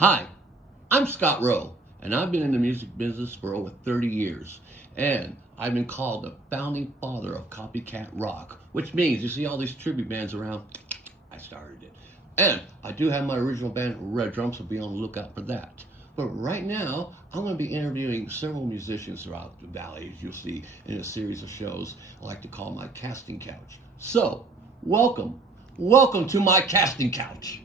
Hi, I'm Scott Rowe, and I've been in the music business for over 30 years. And I've been called the founding father of copycat rock, which means you see all these tribute bands around, I started it. And I do have my original band, Red Drum, so be on the lookout for that. But right now, I'm going to be interviewing several musicians throughout the valley, as you'll see in a series of shows I like to call my casting couch. So, welcome to my casting couch.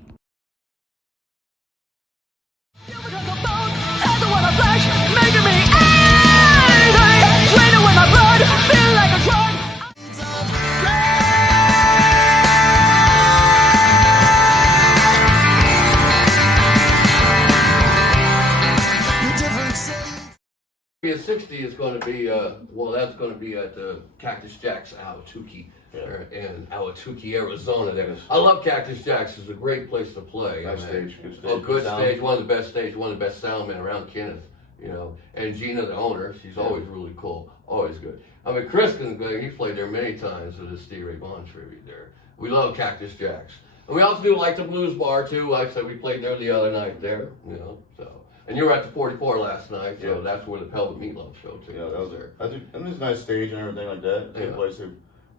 The 60 is going to be, that's going to be at Cactus Jack's Ahwatukee in Ahwatukee, Arizona. There, I love Cactus Jack's. It's a great place to play. Nice stage, good stage. Oh, good stage. One of the best stages. One of the best sound men around Kenneth. You know, and Gina, the owner, she's always really cool. Always good. I mean, Chris can go. He played there many times with the Stevie Ray Vaughan tribute there. We love Cactus Jack's, and we also do like the Blues Bar too. Like I said, we played there the other night there. You know, so. And you were at the 44 last night, so that's where the Pelvic Meatloaf show took place. Yeah, that was there. I think, and it's a nice stage and everything like that. Good place. They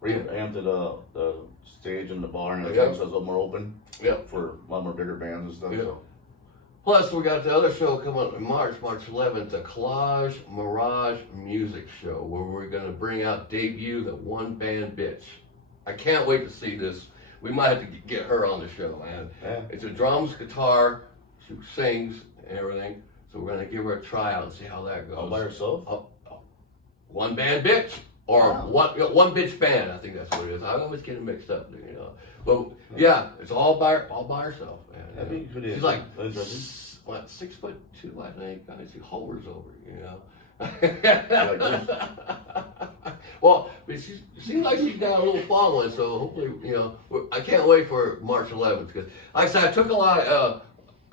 revamped the stage and the bar and everything, so it's a little more open. Yep. For a lot more bigger bands and stuff. Yep. So. Plus, we got the other show coming up in March 11th, the Collage Mirage Music Show, where we're going to bring out Debut, the One Band Bitch. I can't wait to see this. We might have to get her on the show, man. Yeah. It's a drums, guitar, she sings, and everything. So we're gonna give her a tryout and see how that goes. All by herself? One band bitch, or one bitch band. I think that's what it is. I always get it mixed up, you know. But yeah, it's all by herself. Man. She's like 6'2", I think. I mean, she hovers over, you know. Well, she seems like she's got a little following, so hopefully, you know, I can't wait for March 11th because, like I said, I took a lot of.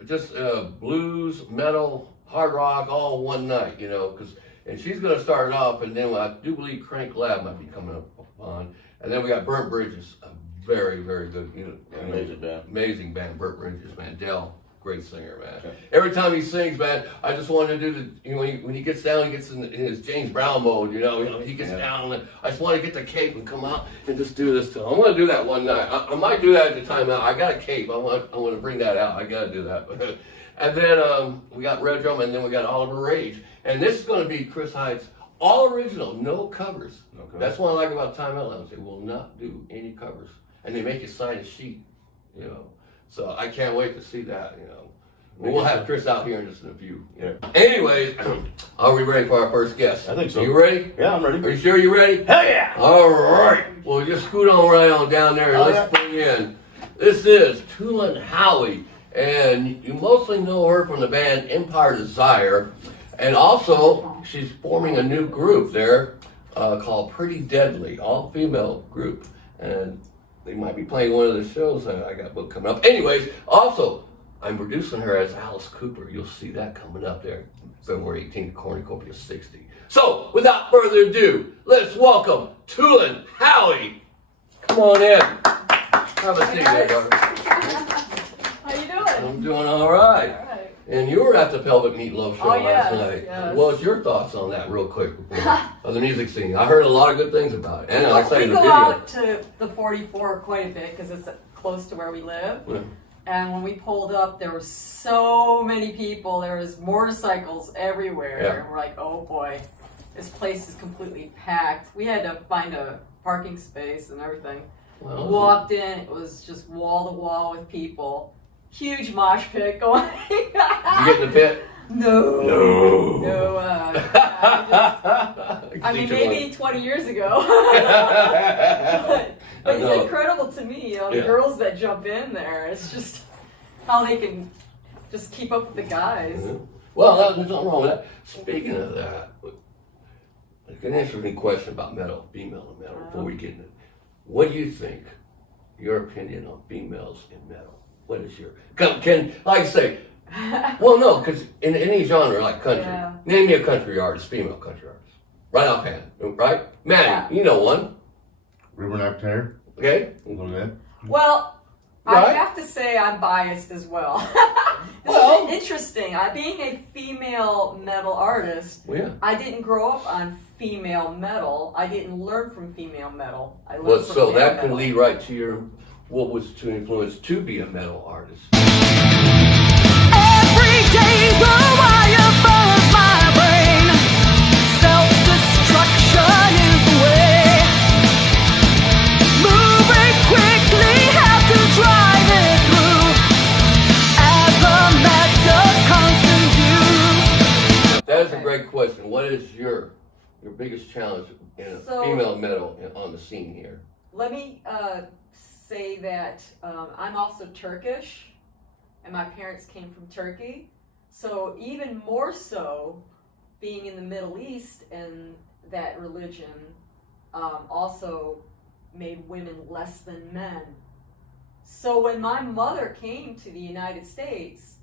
Just blues, metal, hard rock, all one night, you know, and she's going to start it off, and then I do believe Crank Lab might be coming up on, and then we got Burnt Bridges, a very, very good, you know, amazing band, Burnt Bridges, man. Dell, great singer, man. Okay. Every time he sings, man, I just want to do the, you know, when he gets down, he gets in his James Brown mode, you know, he gets down, and I just want to get the cape and come out and just do this to him. I want to do that one night. I might do that at the timeout. I got a cape. I want to bring that out. I got to do that. And then we got Red Drum, and then we got Oliver Rage. And this is going to be Chris Hyde's all original, no covers. Okay. That's what I like about Timeout Lounge. They will not do any covers. And they make you sign a sheet, you know. So I can't wait to see that, you know. We'll have Chris out here in just a few. Yeah. Anyways, are we ready for our first guest? I think so. You ready? Yeah, I'm ready. Are you sure you're ready? Hell yeah! All right. Well, just scoot on right on down there and let's bring in. This is Tulin Howey, and you mostly know her from the band Empire Desire, and also she's forming a new group there called Pretty Deadly, all-female group, and they might be playing one of the shows that I got booked coming up. Anyways, also, I'm producing her as Alice Cooper. You'll see that coming up there, February 18th, Cornucopia 60. So, without further ado, let's welcome Tulin Howey. Come on in. Have a seat there, daughter. How you doing? I'm doing all right. All right. And you were at the Pelvic Meatloaf show last night. Yes. What was your thoughts on that, real quick, of the music scene? I heard a lot of good things about it. And like I say, we the go video. out to the 44 quite a bit because it's close to where we live. Yeah. And when we pulled up, there were so many people. There was motorcycles everywhere. Yeah. And we're like, oh boy, this place is completely packed. We had to find a parking space and everything. Well, Walked in, it was just wall to wall with people. Huge mosh pit going. Did you get in the pit? No. No. I mean, maybe 20 years ago. but it's incredible to me, you know, the girls that jump in there. It's just how they can just keep up with the guys. Mm-hmm. Well, there's nothing wrong with that. Speaking of that, an interesting question about metal, female metal, before we get into it. What do you think, your opinion on females in metal? What is your, can like I say, well, no, because in any genre like country, name me a country artist, female country artist. Right offhand, right? Maddie, you know one. Rubberneck Tear. Okay. Well, I have to say I'm biased as well. This interesting. Being a female metal artist, I didn't grow up on female metal. I didn't learn from female metal. I learned from so male that metal. can lead right to your, what was to influence to be a metal artist? Every day the wire follows my brain. Self-destruction is the way. Moving quickly, have to drive it through. As the matter consumes you. That is a great question. What is your biggest challenge in female metal on the scene here? Let me say that I'm also Turkish, and my parents came from Turkey. So even more so, being in the Middle East and that religion also made women less than men. So when my mother came to the United States,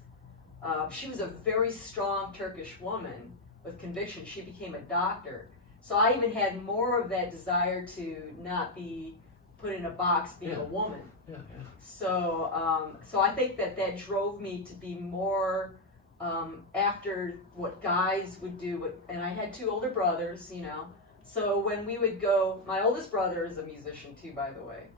she was a very strong Turkish woman with conviction. She became a doctor. So I even had more of that desire to not be put in a box being a woman. Yeah. So I think that drove me to be more after what guys would do. And I had 2 older brothers, you know. So when we would go, my oldest brother is a musician too, by the way.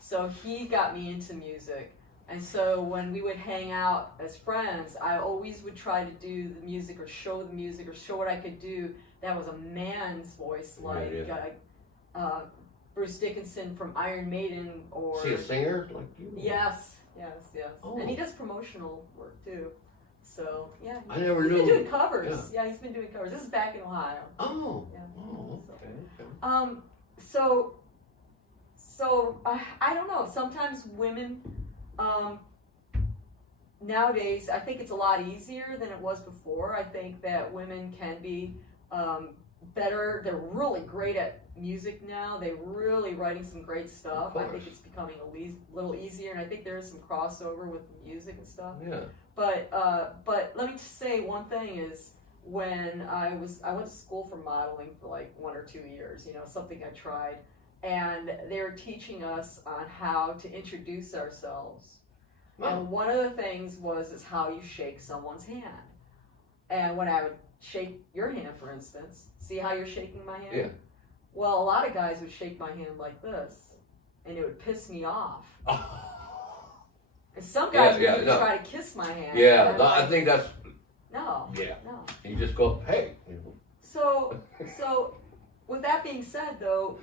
So he got me into music. And so when we would hang out as friends, I always would try to do the music or show the music or show what I could do that was a man's voice, like Bruce Dickinson from Iron Maiden, or... Is he a singer like you? Yes. Oh. And he does promotional work too. So, yeah. I never he's knew. been doing covers. Yeah, he's been doing covers. This is back in Ohio. Oh. Yeah. Oh, okay. So I don't know. Sometimes women, nowadays, I think it's a lot easier than it was before. I think that women can be better. They're really great at music now. They're really writing some great stuff. I think it's becoming a little easier, and I think there is some crossover with music and stuff. Yeah. But let me just say one thing is, when I went to school for modeling for like 1 or 2 years, you know, something I tried, and they were teaching us on how to introduce ourselves. Wow. And one of the things is how you shake someone's hand. And when I would shake your hand, for instance, see how you're shaking my hand? Yeah. Well, a lot of guys would shake my hand like this, and it would piss me off. And some guys would even try to kiss my hand. Yeah, I think that's... No. Yeah. No. You just go, hey. So with that being said, though,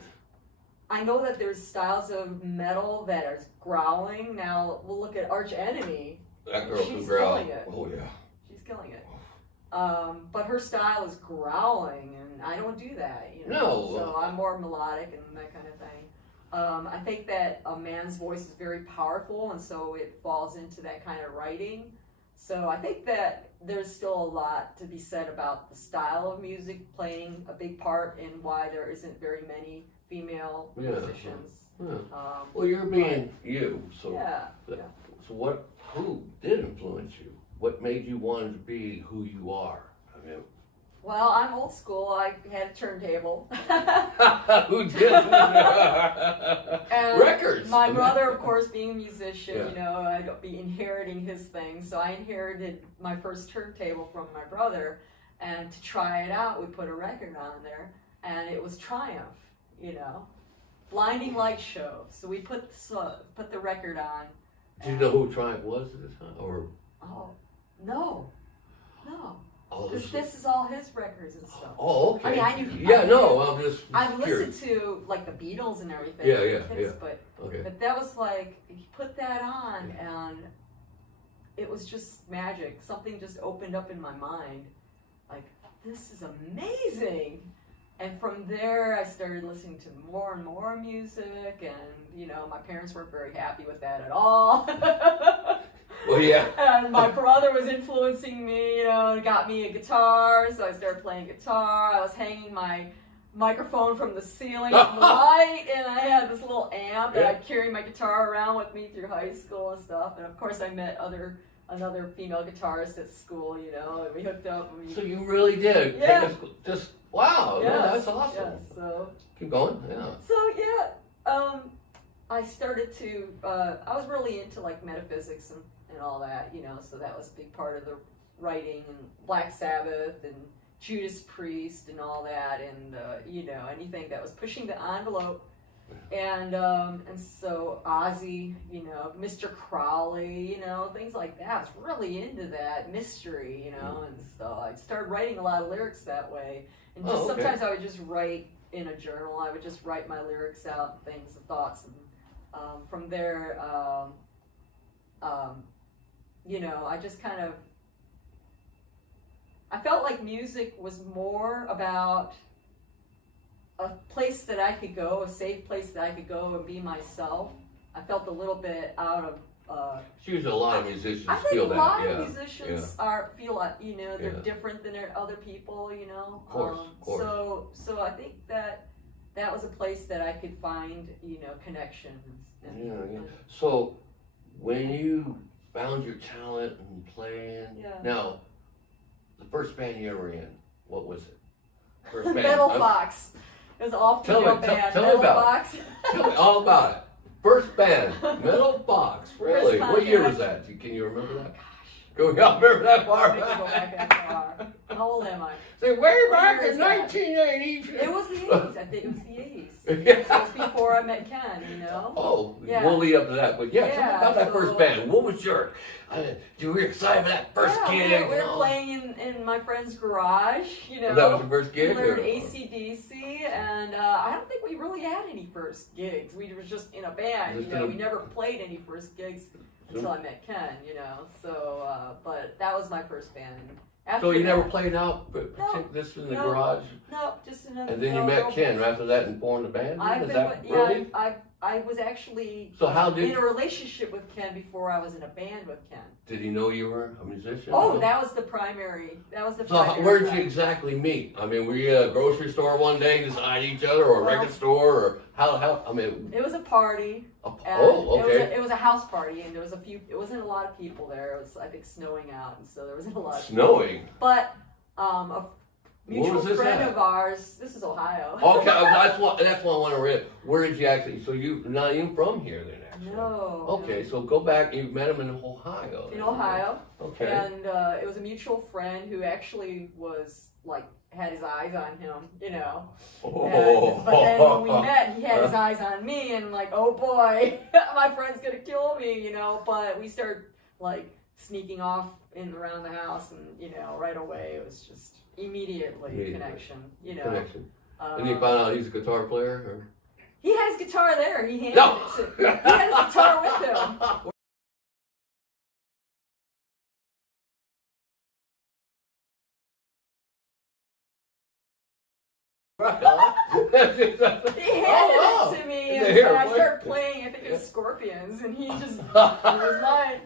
I know that there's styles of metal that are growling. Now, we'll look at Arch Enemy. That girl can She's growl. killing it. Oh, yeah. She's killing it. But her style is growling, and I don't do that. You know? No. So I'm more melodic and that kind of thing. I think that a man's voice is very powerful, and so it falls into that kind of writing. So I think that there's still a lot to be said about the style of music playing a big part in why there isn't very many female musicians. Yeah. Well, you're being you, so Yeah. So who did influence you? What made you want to be who you are? I mean, Well, I'm old school. I had a turntable. who did? And Records. My brother, of course, being a musician, you know, I'd be inheriting his things. So I inherited my first turntable from my brother, and to try it out, we put a record on there, and it was Triumph, you know, blinding light show. So we put the record on. Do you know who Triumph was at the time, or? Oh, no. Oh, This is all his records and stuff. Oh, okay. I mean, I knew. I'm just. I've curious. listened to like the Beatles and everything. But that was like, he put that on, and it was just magic. Something just opened up in my mind. Like, this is amazing. And from there, I started listening to more and more music, and you know, my parents weren't very happy with that at all. Well, yeah. And my brother was influencing me, you know, and got me a guitar, so I started playing guitar. I was hanging my microphone from the ceiling from the light, and I had this little amp, and I'd carry my guitar around with me through high school and stuff. And of course, I met another female guitarist at school, you know, and we hooked up. And So you really did? Yeah. Just wow, yes, that's awesome. Yes, so. Keep going, yeah. So I started to, I was really into like metaphysics and and all that, you know, so that was a big part of the writing, and Black Sabbath and Judas Priest and all that, and you know, anything that was pushing the envelope. And so Ozzy, you know, Mr. Crowley, you know, things like that. I was really into that mystery, you know, and so I started writing a lot of lyrics that way. And just sometimes I would just write in a journal. I would just write my lyrics out, and things, and thoughts, and from there, you know, I just kind of, I felt like music was more about a place that I could go, a safe place that I could go and be myself. I felt a little bit out of. Usually a lot of musicians I think feel a that. lot Yeah. of musicians feel like, you know, they're different than other people, you know. Of course. So I think that was a place that I could find, you know, connections. Yeah. So when you found your talent and playing, now the first band you ever were in, what was it? First band. Metal Fox. It was all female band. Tell me Metal about Fox. Tell me all about it. First band, Metal Fox. Really? First What year band. was that? Can you remember that? Go remember that far I think go back that far. How old am I? Say way back year in is that? 1980. It was the 80s. I think it was the 80s. Yeah. So it was before I met Ken, you know? Oh, Yeah. we'll lead up to that. But tell me about that so- first band. What was your, you were excited for that first gig? We and were all? playing in my friend's garage, you know. That was your first gig? We learned or- AC/DC, and I don't think we really had any first gigs. We were just in a band, Just you know. in a- We never played any first gigs until I met Ken, you know. So, but that was my first band. After So you that, never played out, but No. this in the No. garage? No, just another. And then you met Ken right after that and formed a band? Is that early? I was actually So how did- in a relationship with Ken before I was in a band with Ken. Did he know you were a musician? Oh, that was the primary. That was the So primary. where did you drive. exactly meet? I mean, were you at a grocery store one day and just eyed each other, or a Well- record store, or how, I mean... It was a party. And okay. It was a house party, and there was it wasn't a lot of people there. It was, I think, snowing out, and so there wasn't a lot. Snowing? But a mutual was this friend at? of ours. This is Ohio. Okay, that's what I want to read. Where did you actually? So you're not even from here, then? Actually. No. Okay, so go back. You met him in Ohio. In Ohio. Okay. And it was a mutual friend who actually was like had his eyes on him, you know. Oh. But then when we met, he had his eyes on me, and I'm like, oh boy, my friend's gonna kill me, you know. But we started like sneaking off around the house, and you know, right away it was just immediately connection, you know. Connection. And you found out he's a guitar player? Or? He had his guitar there. He handed No. it to. He had his guitar with him. He handed it to me, and Here, I what? started playing. I think it was Scorpions, and he just it was mine.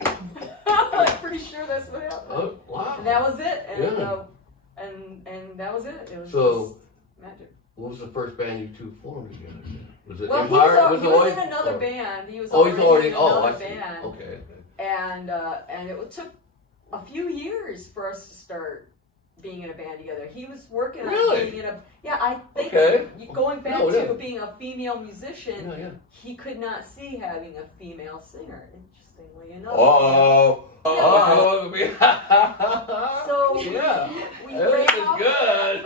I'm like pretty sure that's what happened. Oh, wow. And that was it. And Yeah. and that was it. It was So- just magic. What was the first band you two formed together? Was it Well, Empire? he was always- in another or- band. He was Oh, he's already. in Oh, another I see. band. Okay. And it took a few years for us to start being in a band together. He was working Really? on being in a I think Okay. going back No, to yeah. being a female musician, Yeah. he could not see having a female singer. Interestingly enough. Oh. Oh. So yeah. we This ran is off- good.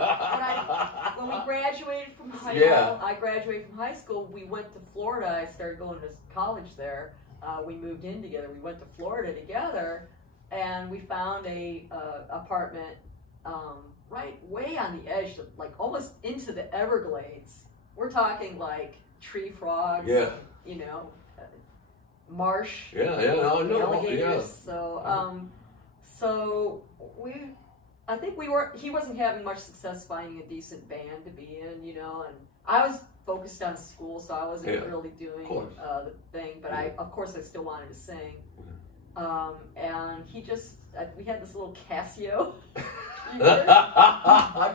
When we graduated from high Yeah. school, I graduated from high school. We went to Florida. I started going to college there. We moved in together. We went to Florida together, and we found a apartment right way on the edge, like almost into the Everglades. We're talking like tree frogs, Yeah. you know, marsh, Yeah. No, no. alligators. Yeah. So I think he wasn't having much success finding a decent band to be in, you know, and I was focused on school, so I wasn't Yeah, really doing course. the thing, but of course I still wanted to sing. And he just, we had this little Casio.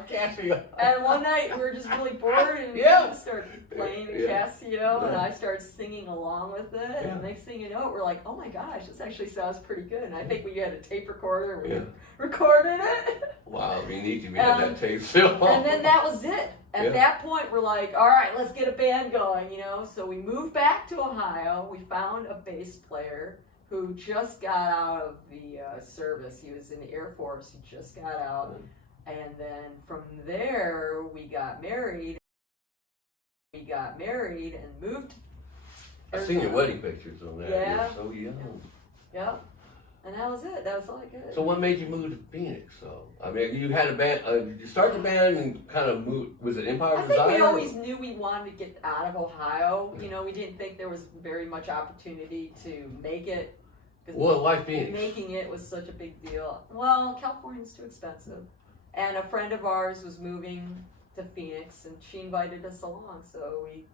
Casio. And one night we were just really bored, and Yeah. we started playing the Yeah. Casio, and Yeah. I started singing along with it. Yeah. And next thing you know, we're like, "Oh my gosh, this actually sounds pretty good." And I think we had a tape recorder, and we Yeah. recorded it. Wow, we need to be at that tape still. And then that was it. At Yeah. that point, we're like, "All right, let's get a band going," you know. So we moved back to Ohio. We found a bass player who just got out of the service. He was in the Air Force. He just got out. And then from there, we got married. We got married and moved. I've seen your wedding pictures on that. Yeah. You're so young. Yep. And that was it. That was all I could. So what made you move to Phoenix? So I mean, you had a band. Did you start the band and kind of move? Was it Empire I Desire? think we always knew we wanted to get out of Ohio. You know, we didn't think there was very much opportunity to make it. Well, why Phoenix? Making it was such a big deal. Well, California's too expensive. And a friend of ours was moving to Phoenix, and she invited us along, so we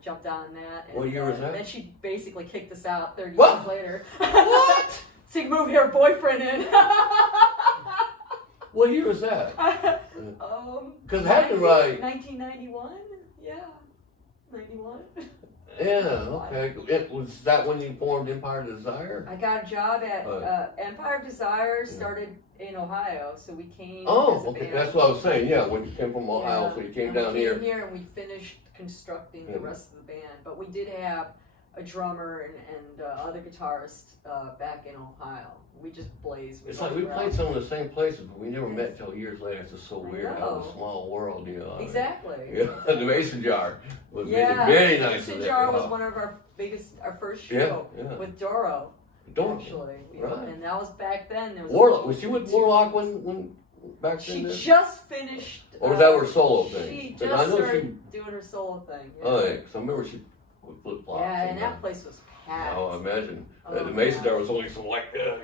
jumped on that. And, What year was that? And then she basically kicked us out 30 What? years later. What? So you moved her boyfriend in. What year was that? Because had to write. 1991? Yeah. 91. Yeah, okay. Was that when you formed Empire Desire? I got a job at Empire Desire, started in Ohio, so we came. Oh, as a okay. band. That's what I was saying. Yeah, when you came from Ohio, so you came And down we here. came here and we finished constructing the rest of the band, but we did have a drummer and other guitarists back in Ohio. We just blazed. It's like we played some of the same places, but we never met until years later. It's just so I weird how know. a small world, you know. Exactly. Yeah, the Mason Jar was Yeah, very nice. Mason Jar was one of our first show with Doro. Doro. Actually, Right. And that was back then. There was Warlock. Was she with Warlock when back She then? just finished. Or was that her solo thing? She 'Cause just I know started doing her solo thing. Yeah. Oh, yeah, 'cause I remember she would flip flops. Yeah, and that place was packed. Oh, I imagine. Oh, the Mason yeah. Jar was only some like, yeah.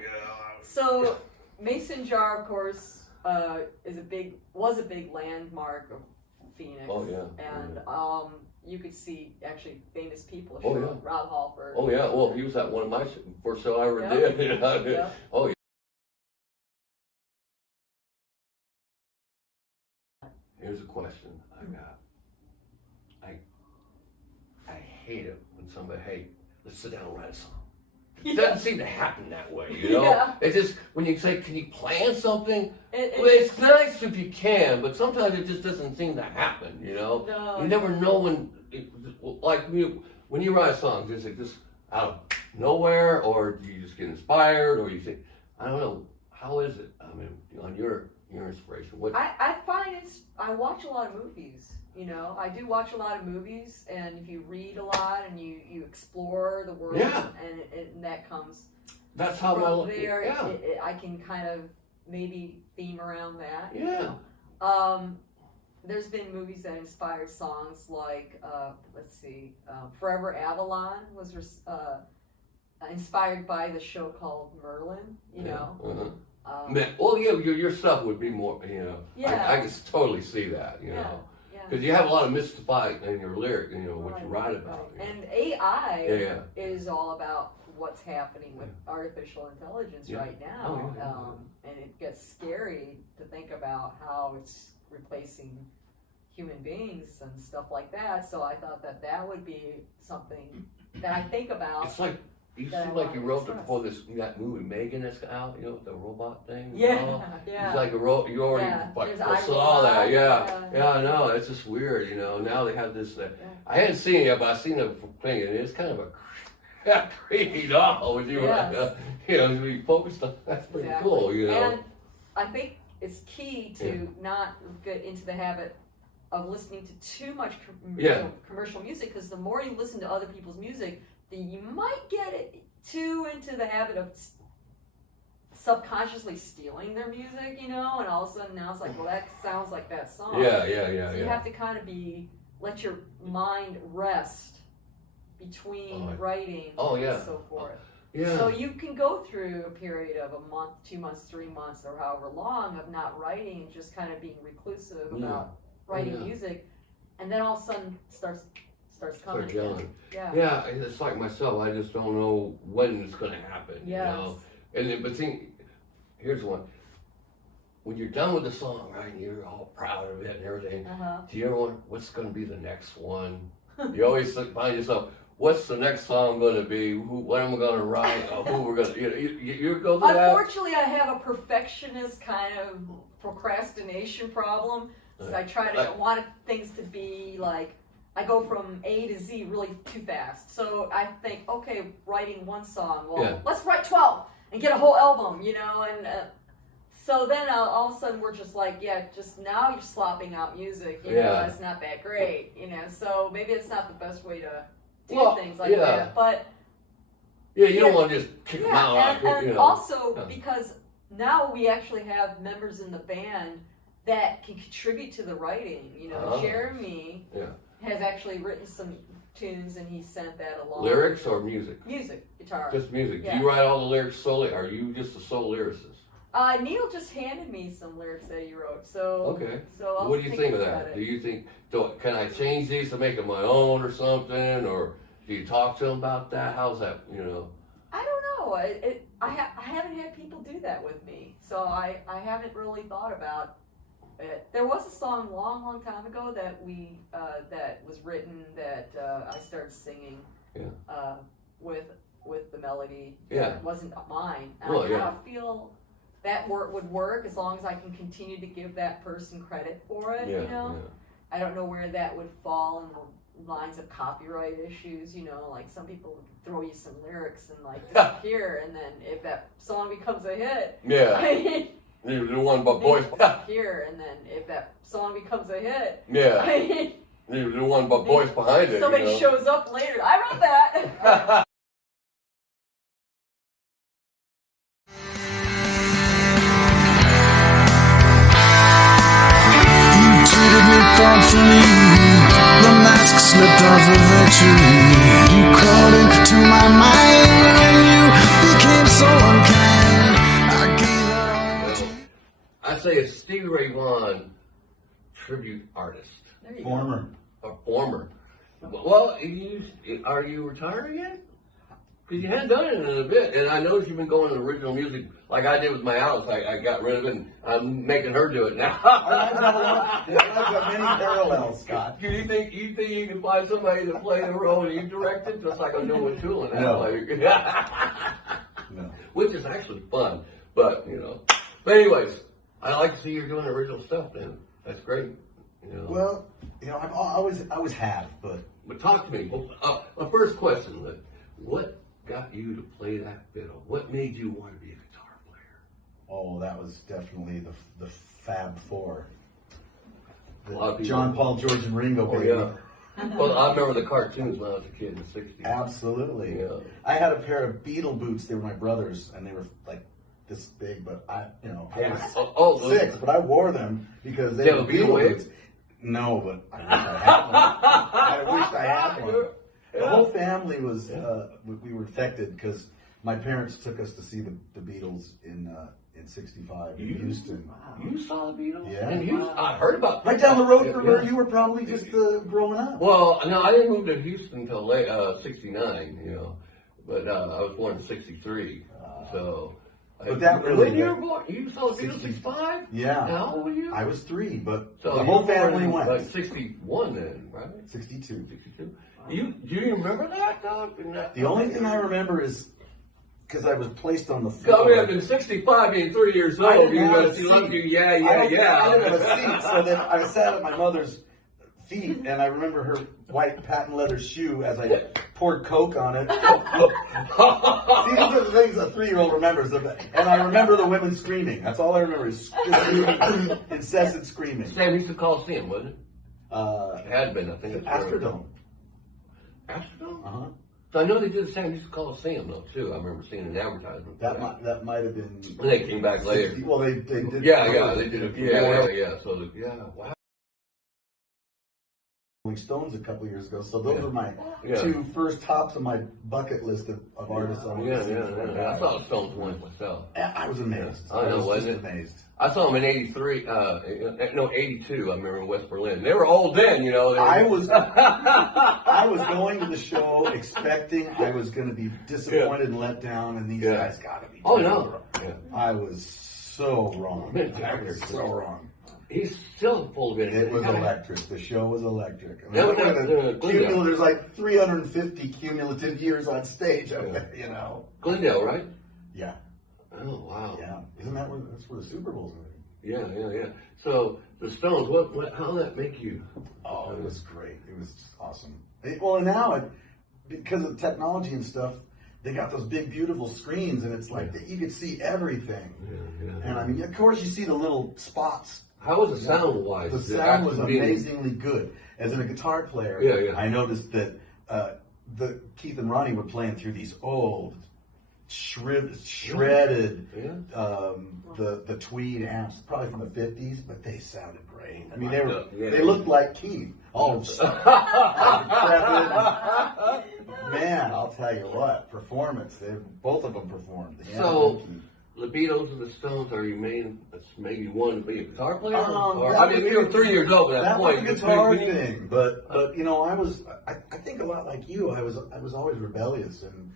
So, Mason Jar, of course, was a big landmark of Phoenix. Oh, yeah. And you could see actually famous people. Oh, show yeah. up. Rob Halford. Oh yeah, well he was at one of my first show I ever Yeah. did. You know? Yeah. Oh yeah. Here's a question I got. I hate it when somebody, hey, let's sit down and write a song. It doesn't seem to happen that way, you know? Yeah. It's just, when you say, can you plan something? Well, It's nice if you can, but sometimes it just doesn't seem to happen, you know? No. You never know when you write a song, is it just out of nowhere, or do you just get inspired, or you think, I don't know, how is it? I mean, on your inspiration, what? I find I watch a lot of movies. You know, I do watch a lot of movies, and if you read a lot and you explore the world, and that comes That's how from there. Yeah. I can kind of maybe theme around that. Yeah. There's been movies that inspired songs like, Forever Avalon was inspired by the show called Merlin, you know. Uh-huh. Man, well, yeah, your stuff would be more, you know, Yeah. I can totally see that, you know. Because you have a lot of mystified in your lyric, you know, what you write about. Right. And AI Yeah. is all about what's happening with artificial intelligence right now. And it gets scary to think about how it's replacing human beings and stuff like that. So I thought that would be something that I think about. It's like, you seem like you wrote it before that movie Megan that's out, you know, the robot thing. Yeah, you know? yeah. It's like you already There's saw that, iRobot, yeah, I know. It's just weird, you know. Now they have this. I hadn't seen it yet, but I've seen the thing, and it's kind of a creepy doll. With you, you know, you focused on. That's pretty cool, you know. And I think it's key to not get into the habit of listening to too much commercial music, because the more you listen to other people's music, you might get it too into the habit of subconsciously stealing their music, you know, and all of a sudden now it's like, well, that sounds like that song. So you have to kind of let your mind rest between writing and so forth. Yeah. So you can go through a period of a month, 2 months, 3 months, or however long of not writing, just kind of being reclusive about writing music, and then all of a sudden starts coming. Yeah, it's like myself. I just don't know when it's going to happen. You know? And then, but think, here's one. When you're done with the song, right, and you're all proud of it and everything, do you ever wonder what's going to be the next one? You always find yourself, what's the next song going to be? What am I going to write? Who we're going to, you go through that? Unfortunately, I have a perfectionist kind of procrastination problem. So I want things to be like, I go from A to Z really too fast. So I think, okay, writing one song, well, Yeah. let's write 12 and get a whole album, you know, and so then all of a sudden we're just like, yeah, just now you're slopping out music, you know, it's not that great, you know, so maybe it's not the best way to do things like that, but yeah, you don't want to just kick them out. and you know. also because now we actually have members in the band that can contribute to the writing, you know, Jeremy has actually written some tunes and he sent that along. Lyrics or music? Music, guitar. Just music. Yeah. Do you write all the lyrics solely? Or are you just a sole lyricist? Neil just handed me some lyrics that he wrote, so Okay. So I'll what do you think of look that? at it. Do you think, can I change these to make them my own or something? Or do you talk to them about that? How's that, you know? I don't know. I haven't had people do that with me, so I haven't really thought about it. There was a song long time ago that that was written that I started singing with the melody. Yeah. It wasn't mine. And Well, I kind of feel that would work as long as I can continue to give that person credit for it, you know? I don't know where that would fall in the lines of copyright issues, you know, like some people would throw you some lyrics and like disappear, and then if that song becomes a hit, Yeah. The one about boys. here, and then if that song becomes a hit, Yeah. The one about boys behind it. somebody you know? shows up later. I wrote that. Treated me thoughtfully. The mask slipped off eventually. You crawled into my mind when you became so unkind. I gave it all to you. I say a Stevie Ray Vaughan tribute artist. There you Former. A former. Well, are you retiring yet? Because you hadn't done it in a bit, and I noticed you've been going to original music like I did with my house. I got rid of it, and I'm making her do it now. Our lives have many parallels, Scott. Do you think you can find somebody to play the role and you direct it, just like I'm doing with Tulin? No. No. Which is actually fun, but you know. But anyways, I like to see you're doing original stuff, man. That's great. You know. Well, you know, I always have, but But talk to me. Well, my first question: what got you to play that fiddle? What made you want to be a guitar player? oh, that was definitely the Fab Four. A lot of people- John, Paul, George, and Ringo, Oh baby. yeah. Well, I remember the cartoons when I was a kid in the '60s. Absolutely. Yeah. I had a pair of Beatle boots. They were my brother's, and they were like this big. But I was 6, but I wore them because they Did you were have a Beatle wig? boots. No, but I wish I had one. I wish I had one. The whole family was we were affected because my parents took us to see the Beatles in '65 in Houston. You saw the Beatles? Yeah. In Houston? I heard about Right down the road from where Yeah. you were probably just growing up. Well, no, I didn't move to Houston until late '69. You know, but I was born in '63. So. But that really- When you were born, you saw the Beatles '65? Yeah. How old were you? I was 3, but So the you whole were born family in, went. like '61 then, right? 62. '62. Do you remember that, dog? The only thing I remember is because I was placed on the Coming floor. up in '65, being 3 years I old, didn't you have know, a she loves seat. you. Yeah. I didn't have a seat, so then I sat at my mother's feet, and I remember her white patent leather shoe as I poured Coke on it. See, these are the things a 3-year-old remembers. And I remember the women screaming. That's all I remember is incessant screaming. Sam used to call Sam, wasn't it? Uh, It had been, I think. It's Astrodome. Astrodome? Uh-huh. So I know they did the same. Used to call Sam though too. I remember seeing an advertisement. for That might have been. And they came back later. 60 well, they did. Yeah, they did it. Yeah. So wow. Rolling Stones a couple years ago. So those are my Yeah. 2 first tops of my bucket list of artists. I want to see before I I die. saw the Stones once myself. I was amazed. I know, I was wasn't just it? amazed. I saw them in '83. No, '82. I remember in West Berlin. They were old then, you know. I was going to the show expecting I was going to be disappointed and let down, and these guys got to be. Oh terrible. no. Yeah. I was so wrong. Mick I Jagger. was so wrong. He's still full of energy. It was electric. The show was electric. I mean, That was Glendale. there's like 350 cumulative years on stage up there, you know. Glendale, right? Yeah, Oh wow. yeah. Isn't that where that's where the Super Bowl's going to be? Yeah. So the Stones, how did that make you? Oh, it was great. It was just awesome. Well, now because of technology and stuff, they got those big, beautiful screens, and it's like you could see everything. Yeah. And I mean, of course, you see the little spots. How was the sound wise? The sound was amazingly good. As a guitar player, I noticed that the Keith and Ronnie were playing through these old, shredded, the Tweed amps, probably from the 50s, but they sounded great. I mean, they looked like Keith. Oh, man, I'll tell you what, performance. Both of them performed. So, the Beatles and the Stones are you maybe one to be a guitar player? I mean, you were 3 years old at that point. That was a guitar thing, but you know, I think a lot like you. I was always rebellious, and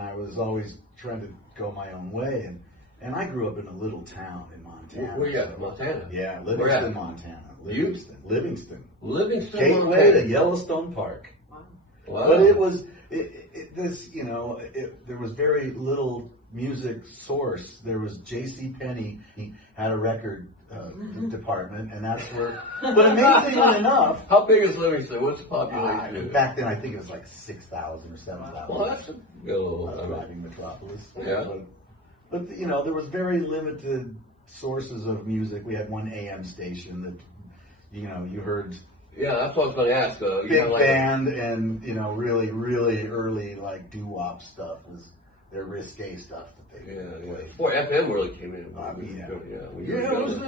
I was always trying to go my own way, and I grew up in a little town in Montana. Where you at? Montana? Yeah, Livingston, Montana. Livingston. Gateway Montana. to Yellowstone Park. Wow. But it was there was very little music source. There was J.C. Penney. He had a record department, and that's where. But amazingly enough, how big is Livingston? What's the population? Back then, I think it was like 6,000 or 7,000. Well, that's a thriving metropolis. Yeah. But you know, there was very limited sources of music. We had one AM station that, you know, you heard. Yeah, that's what I was going to ask. Big band and, you know, really, really early, like, doo-wop stuff was their risque stuff that they played. Before FM really came in. It was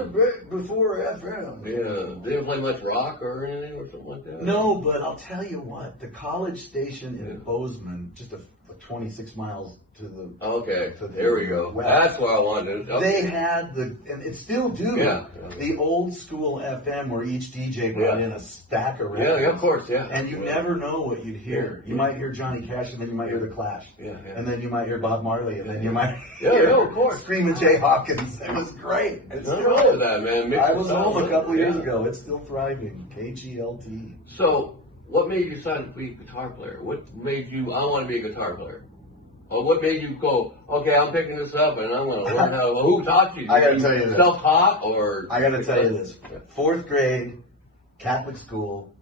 before FM. Yeah. They didn't play much rock or anything or something like that? No, but I'll tell you what, the college station in Bozeman, just a 26 miles to the... Okay, to the there we go. west. That's what I wanted. They had and it still do, the old school FM where each DJ brought in a stack of records. Yeah, of course, And you never know what you'd hear. You might hear Johnny Cash, and then you might hear The Clash. And then you might hear Bob Marley, and then you might hear of course. Screaming Jay Hawkins. It was great. It's still wrong with that, man. I was home a couple years ago. It's still thriving. KGLT. So, what made you decide to be a guitar player? What made you, I want to be a guitar player? Or what made you go, okay, I'm picking this up and I'm going to learn how, who taught you? I got to tell you this. Self-taught or? I got to tell you this. 4th grade, Catholic school,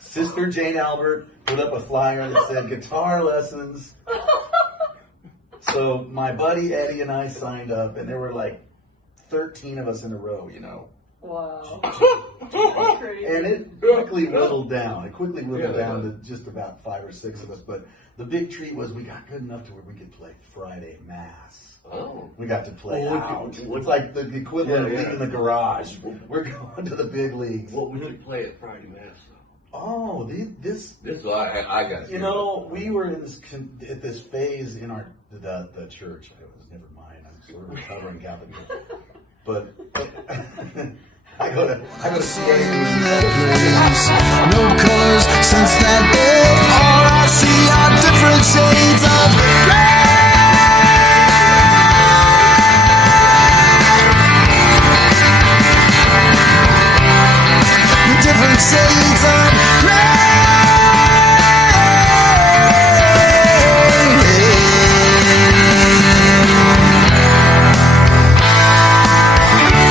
Sister Jane Albert put up a flyer that said guitar lessons. So my buddy Eddie and I signed up, and there were like 13 of us in a row, you know. Wow. And it quickly whittled down. It quickly whittled down to just about 5 or 6 of us. But the big treat was we got good enough to where we could play Friday Mass. Oh. We got to play out. It's like the equivalent of leaving the garage. We're going to the big leagues. What would you play at Friday Mass? Oh, this is I got. You know, we were in this phase in the church. Never mind. I'm sort of recovering Catholic. But I go to no colors since that day. All I see are different shades of gray. Different shades of gray.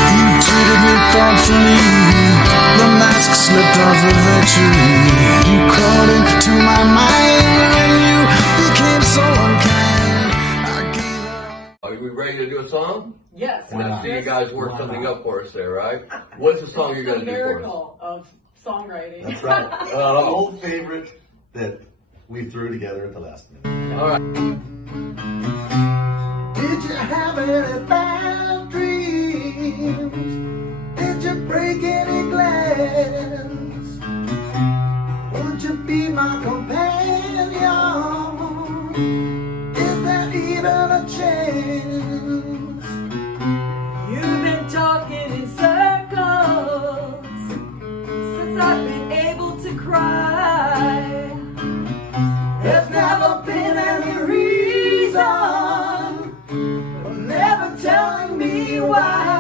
You treated me thoughtfully. The mask slipped off eventually. You crawled into my mind when you became so unkind. I gave up. Are we ready to do a song? Yes. I see you guys work something up for us there, right? What's the song you're going to do for us? Miracle of songwriting. That's right. An old favorite that we threw together at the last minute. All right. Did you have any bad dreams? Did you break any glass? Won't you be my companion? Is there even a chance? You've been talking in circles since I've been able to cry. There's never been any reason for never telling me why.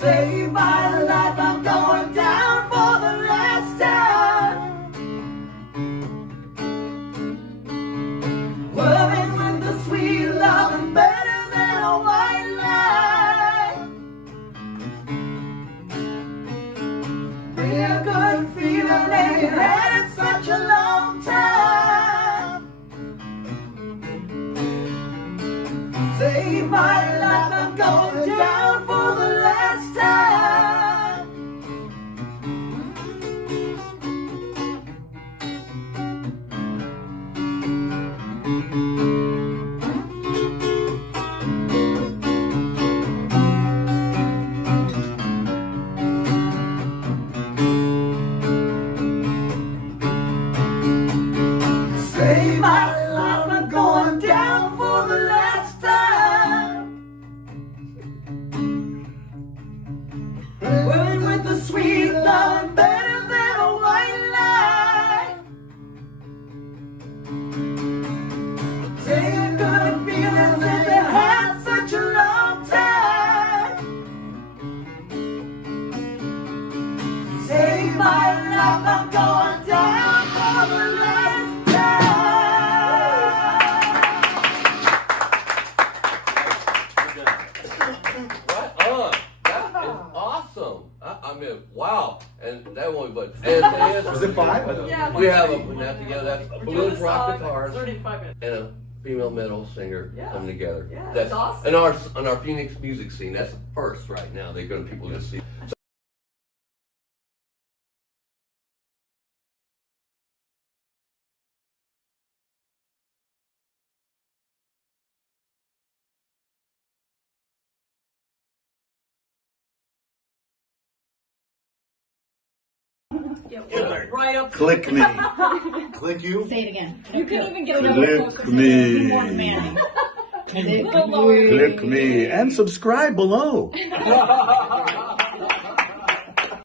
Save my life, I'm going down for the last time. Loving with the sweet love and better than a white lie. wow. And that one, but and Was it 5? Yeah. we have them putting that together. That's We're blues, doing a rock song, guitars, 35 minutes. and a female metal singer Yeah. coming together. Yeah, that's awesome. in our Phoenix music scene. That's the first right now. They're going to people to see. Right up. Click me. Click you? Say it again. You couldn't even get a little Click closer. me. You more demanding. Click me and subscribe below.